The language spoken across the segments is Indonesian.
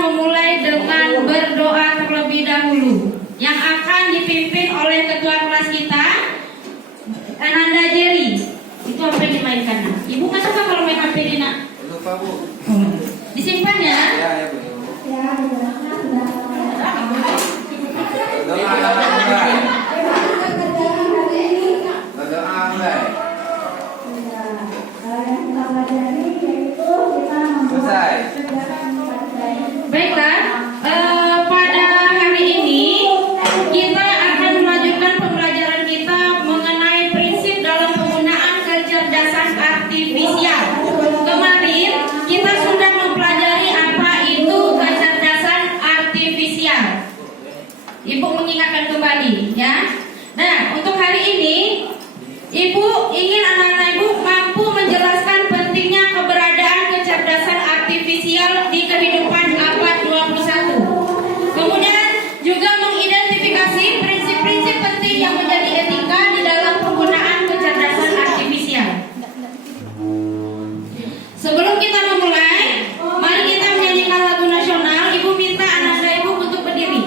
memulai dengan berdoa terlebih dahulu yang akan dipimpin oleh ketua kelas kita, Ananda Jerry. Itu apa yang dimainkan? Ibu nggak suka kalau main HP di nak? Lupa Bu. Disimpan ya? Ya Bu. Selesai. Baiklah, pada hari ini kita akan melanjutkan pembelajaran kita mengenai prinsip dalam penggunaan kecerdasan artifisial. Kemarin kita sudah mempelajari apa itu kecerdasan artifisial. Ibu mengingatkan kembali ya. Nah, untuk hari ini Ibu ingin anak-anak Ibu mampu menjelaskan pentingnya keberadaan kecerdasan artifisial di kehidupan abad 21. Kemudian juga mengidentifikasi prinsip-prinsip penting yang menjadi etika di dalam penggunaan kecerdasan artifisial. Sebelum kita memulai, mari kita menyanyikan lagu nasional. Ibu minta anak-anak Ibu untuk berdiri.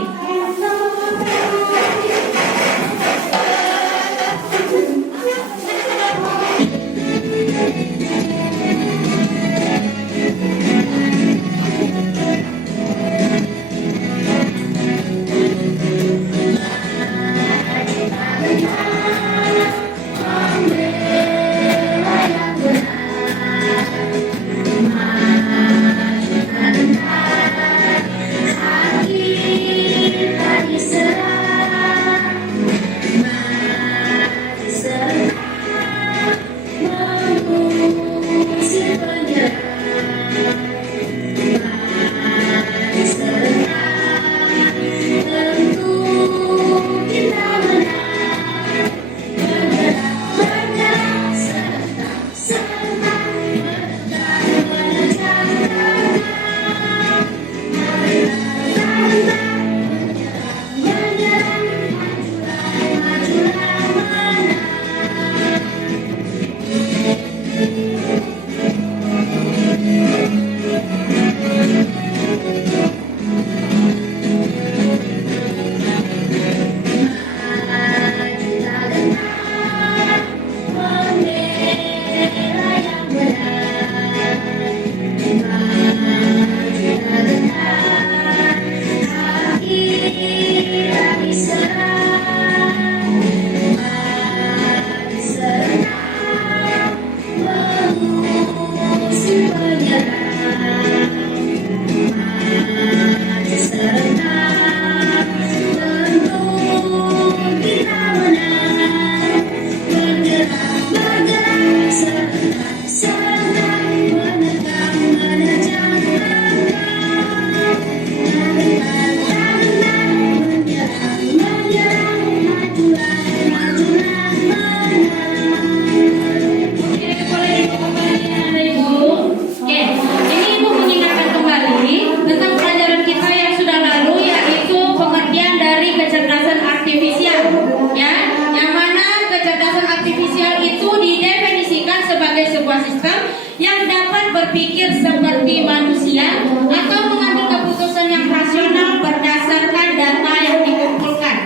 Berpikir seperti manusia atau mengambil keputusan yang rasional berdasarkan data yang dikumpulkan.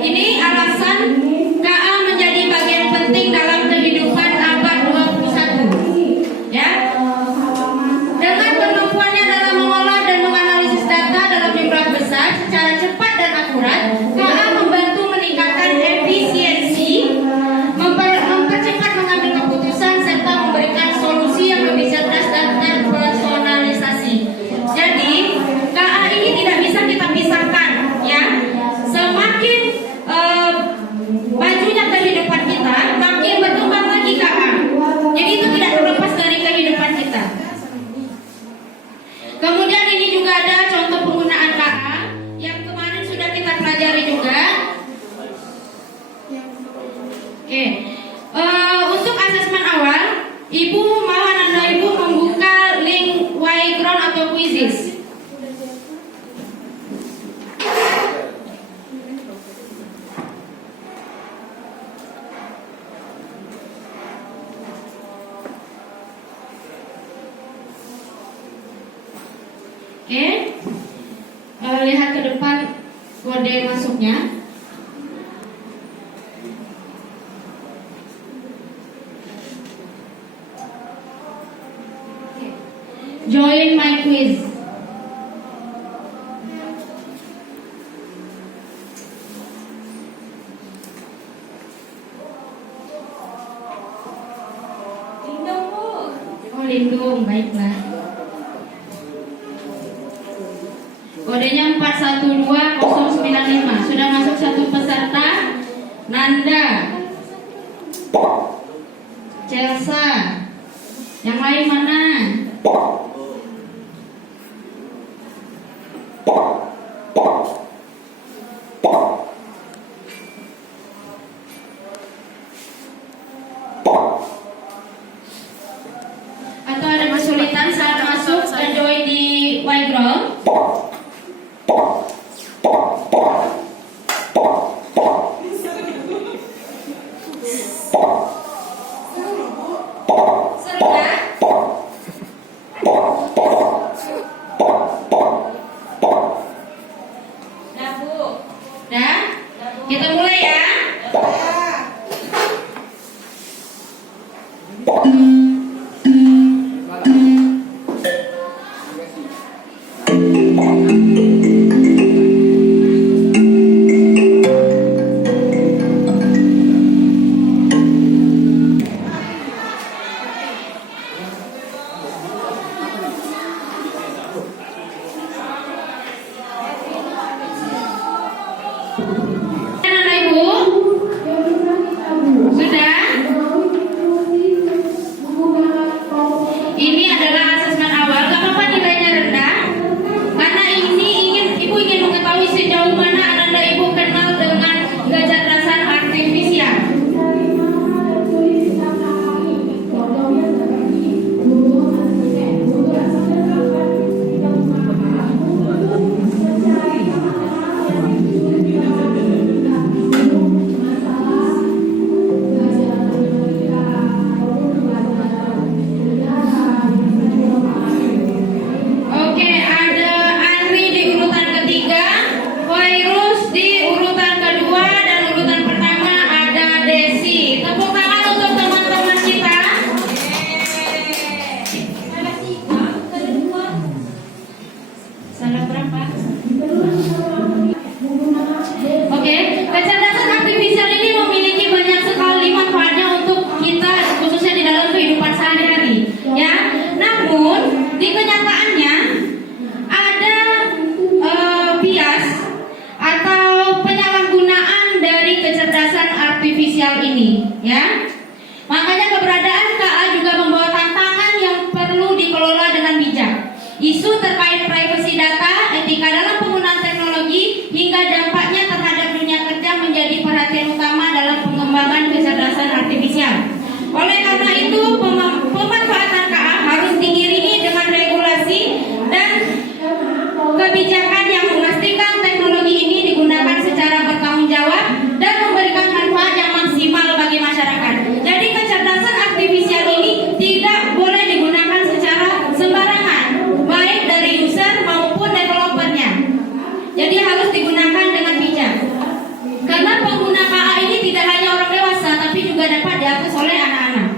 Ini alasan KA menjadi bagian penting dalam kehidupan abad 21. Ya. Dengan kemampuannya dalam mengolah dan menganalisis data dalam jumlah besar secara cepat dan akurat, KA membantu meningkatkan efisiensi, mempercepat mengambil keputusan serta memberikan solusi yang lebih cerdas dan terpersonalisasi. Jadi, KA ini tidak bisa kita pisahkan, ya. Semakin majunya kehidupan kita, makin berkembang lagi KA. Jadi itu tidak terlepas dari kehidupan kita. Kemudian ini juga ada contoh penggunaan KA yang kemarin sudah kita pelajari juga. Oke. Untuk asesmen awal, Ibu mau anak-anak Ibu membuka link Y-Ground atau Quizzes. kode masuknya. Join my quiz. Oh, Lindung, baiklah. Kodenya 412095. Sudah masuk satu peserta. Nanda, Celsa. Yang lain mana? Atau ada kesulitan saat masuk dan join di Y-Ground? Seru kan? Dah, Bu. Dah? Kita mulai ya. Anak Ibu, sudah? Ini adalah asesmen awal. Gak apa-apa nilainya rendah, karena Ibu ingin mengetahui sejauh mana anak Ibu kenal dengan kecerdasan artifisial. Oke, ada Andri di urutan ketiga, Virus di urutan kedua, dan urutan pertama ada Desi. Tepuk tangan untuk teman-teman kita. Salah berapa? Oke, kecerdasan artifisial ini memiliki banyak sekali manfaatnya untuk kita, khususnya di dalam kehidupan sehari-hari. Ya, namun di kenyataannya ada bias atau penyalahgunaan dari kecerdasan artifisial ini. Ya, makanya keberadaan KA juga membawa tantangan yang perlu dikelola dengan bijak. Isu terkait privasi data, etika dalam penggunaan teknologi, hingga dampaknya terhadap dunia kerja menjadi perhatian utama dalam pengembangan kecerdasan artifisial. Oleh karena itu, pemanfaatan KA harus diiringi dengan regulasi dan kebijakan yang memastikan teknologi ini digunakan secara bertanggung jawab dan memberikan manfaat yang maksimal bagi masyarakat. Jadi kecerdasan artifisial ini tidak boleh digunakan secara sembarangan, baik dari user maupun developernya. Jadi harus digunakan dengan bijak. Karena pengguna KA ini tidak hanya orang dewasa, tapi juga dapat diakses oleh anak-anak.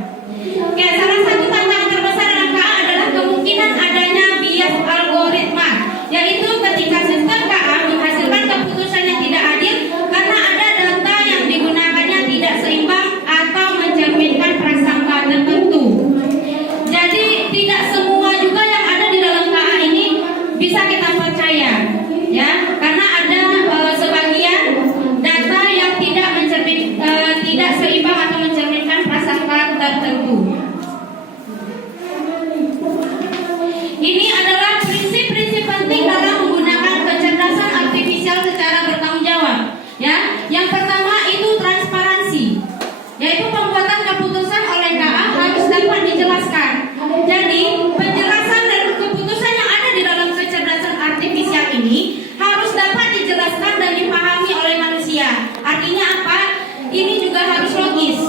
Oke, salah satu tantangan terbesar dalam KA adalah kemungkinan adanya bias algoritma, yaitu ketika sistem KA menghasilkan keputusan yang tidak adil karena ada data yang digunakannya tidak seimbang atau mencerminkan prasangka tertentu. Jadi tidak semua juga yang ada di dalam KA ini bisa kita percaya, ya, karena ada sebagian data yang tidak seimbang atau mencerminkan prasangka tertentu. Ini adalah prinsip-prinsip penting dalam menggunakan kecerdasan artifisial secara bertanggung jawab. Ya, yang pertama itu transparansi, yaitu pembuatan keputusan oleh KA harus dapat dijelaskan. Jadi penjelasan dan keputusan yang ada di dalam kecerdasan artifisial ini harus dapat dijelaskan dan dipahami oleh manusia. Artinya apa? Ini juga harus logis,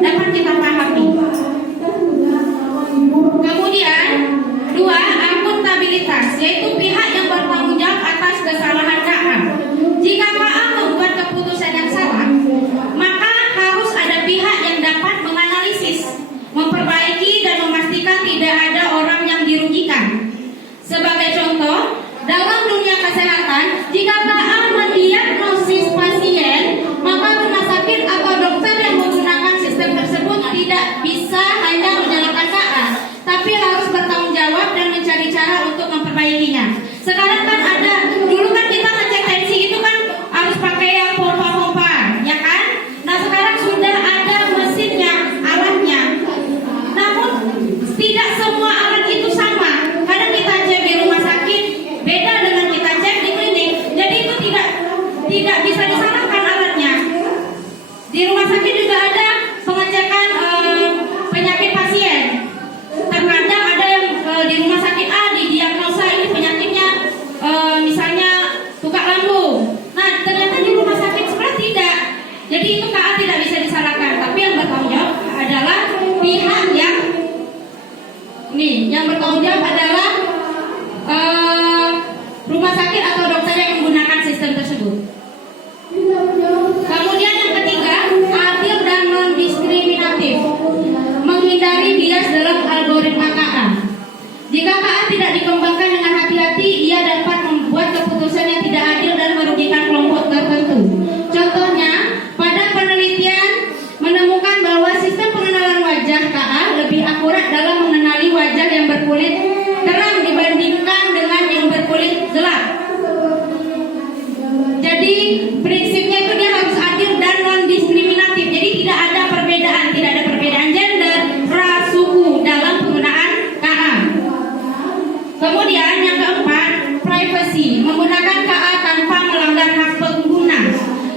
dapat kita pahami. Kemudian dua, akuntabilitas, yaitu pihak yang bertanggung jawab atas kesalahan KA. Jika KA Tapi juga ada pengecekan penyakit pasien. Terkadang ada yang di rumah sakit A didiagnosa ini penyakitnya misalnya tukak lambung. Nah, ternyata di rumah sakit sebelah tidak. Jadi itu KA tidak bisa disalahkan. Tapi yang bertanggung jawab adalah pihak yang bertanggung jawab adalah rumah sakit atau dokter yang menggunakan sistem tersebut. Kemudian yang ketiga, adil dan non-diskriminatif, menghindari bias dalam algoritma KA. Jika KA tidak dikembangkan dengan hati-hati, ia dapat membuat keputusan yang tidak adil dan merugikan kelompok tertentu. Contohnya, pada penelitian menemukan bahwa sistem pengenalan wajah KA lebih akurat dalam mengenali wajah yang berkulit terang dibandingkan dengan yang berkulit gelap. Jadi prinsipnya itu dia harus adil dan non-diskriminatif. Jadi tidak ada perbedaan gender, ras, suku dalam penggunaan KA. Kemudian yang keempat, privacy, menggunakan KA tanpa melanggar hak pengguna.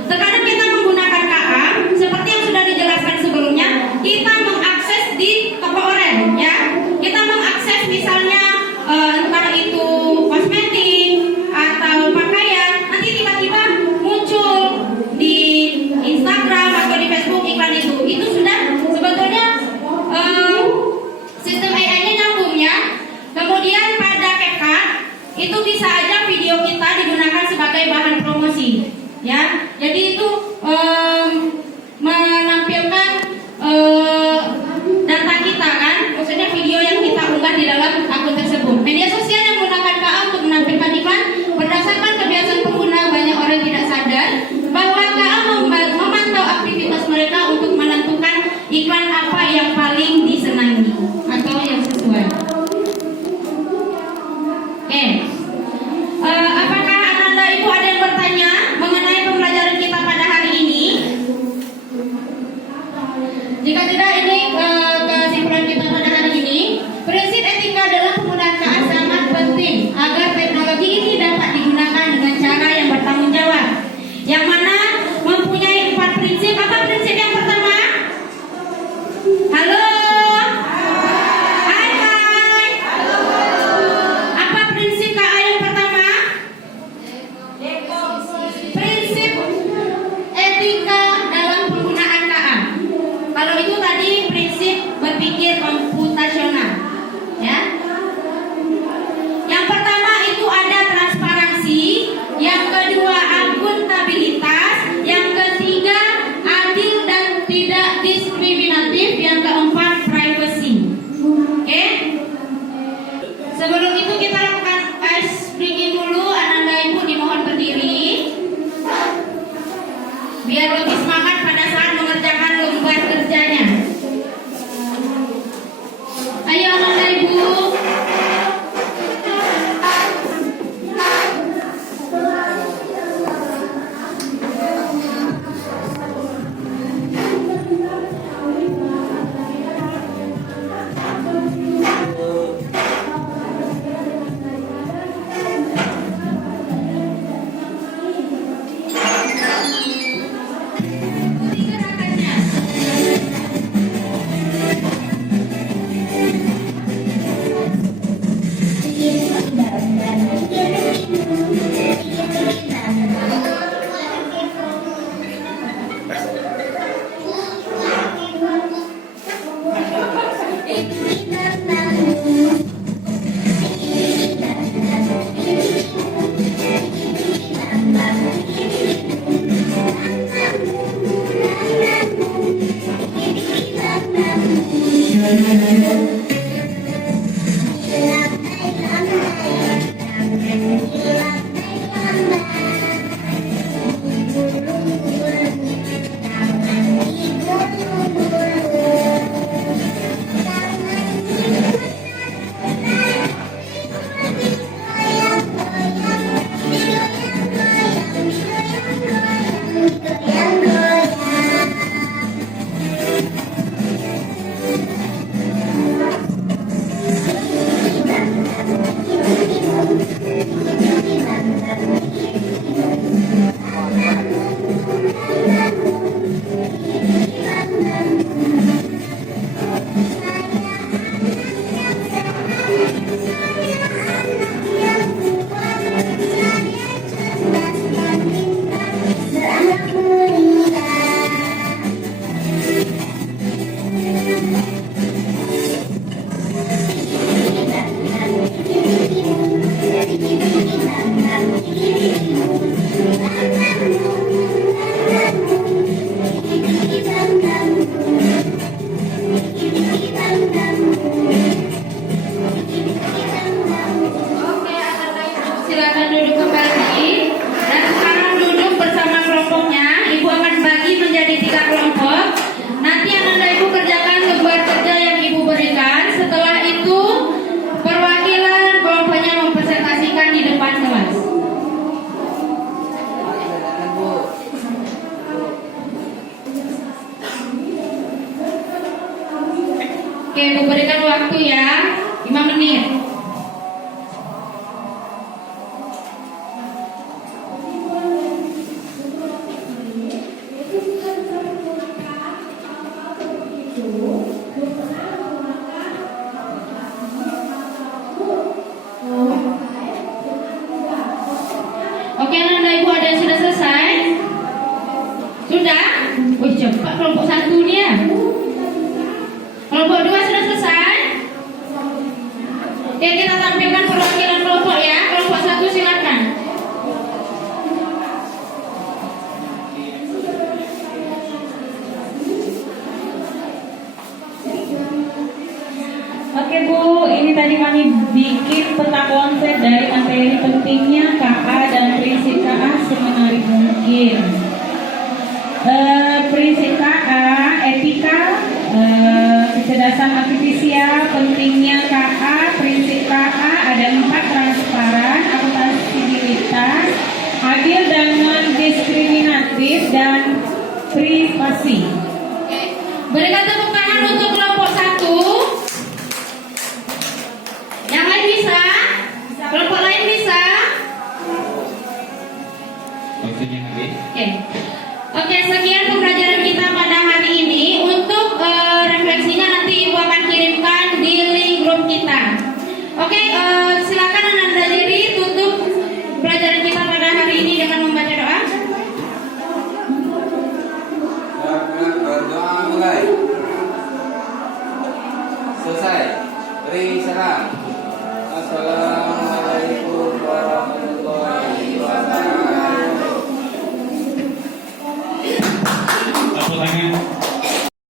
Terkadang kita menggunakan KA seperti yang sudah dijelaskan sebelumnya, kita mengakses di toko oren, ya. Kita mengakses misalnya entah itu kosmetik atau pakaian, nanti tiba-tiba muncul di Instagram atau di Facebook iklan itu. Itu sudah sebetulnya sistem AI-nya nyambung, ya. Kemudian pada CapCut itu bisa aja video kita digunakan sebagai bahan promosi, ya. Jadi itu menampilkan data kita kan, maksudnya video yang kita unggah di dalam akun tersebut. Media sosial yang menggunakan KA untuk menampilkan iklan berdasarkan kebiasaan pengguna, banyak orang tidak sadar bahwa KA memantau aktivitas mereka untuk menentukan iklan apa yang paling disenangi atau yang sesuai. Oke. Apakah Anda Ibu ada yang bertanya mengenai pembelajaran kita pada hari ini? Jika tidak, ini kesimpulan kita pada hari ini. Prinsip etika dalam penggunaan KA sangat penting agar teknologi ini dapat digunakan dengan cara yang bertanggung jawab, yang mana mempunyai 4 prinsip. Apa prinsip yang pertama? Halo? Hai. Apa prinsip KA yang pertama? Prinsip etika dalam penggunaan KA. Kalau itu tadi prinsip berpikir komputasional, ya. Yang pertama itu ada transparansi, yang kedua akuntabilitas, yang ketiga adil dan tidak diskriminatif, yang keempat privacy. Oke? Sebelum itu kita lakukan ice breaking dulu. Ananda Ibu dimohon berdiri biar lebih semangat pada saat mengerjakan lembar kerjanya. Ayo Ananda Ibu. Oke, aku berikan waktu ya, 5 menit. Oke, Nanda Ibu ada yang sudah selesai? Sudah? Wih, cepat kelompok 1 dia. Kelompok 2 sudah selesai? Oke, kita tampilkan perwakilan kelompok ya. Kelompok 1 silakan. Oke Bu, ini tadi kami bikin peta konsep dari materi pentingnya KA dan prinsip KA semenarik mungkin. Prinsip KA, etika, kecerdasan artifisial, pentingnya KA, prinsip KA ada 4: transparan, akuntabilitas, adil dan non-diskriminatif, dan privasi. Berikan tepuk tangan untuk kelompok 1. Yang lain bisa? Kelompok lain bisa? Oke. Oke, sekian pembelajaran kita pada hari ini. Untuk refleksinya nanti Ibu akan kirimkan di link grup kita. Oke, silakan Ananda diri tutup pelajaran kita pada hari ini dengan membaca doa. Berdoa mulai. Selesai. Beri salam. Assalamualaikum warahmatullahi wabarakatuh. Tepuk tangan.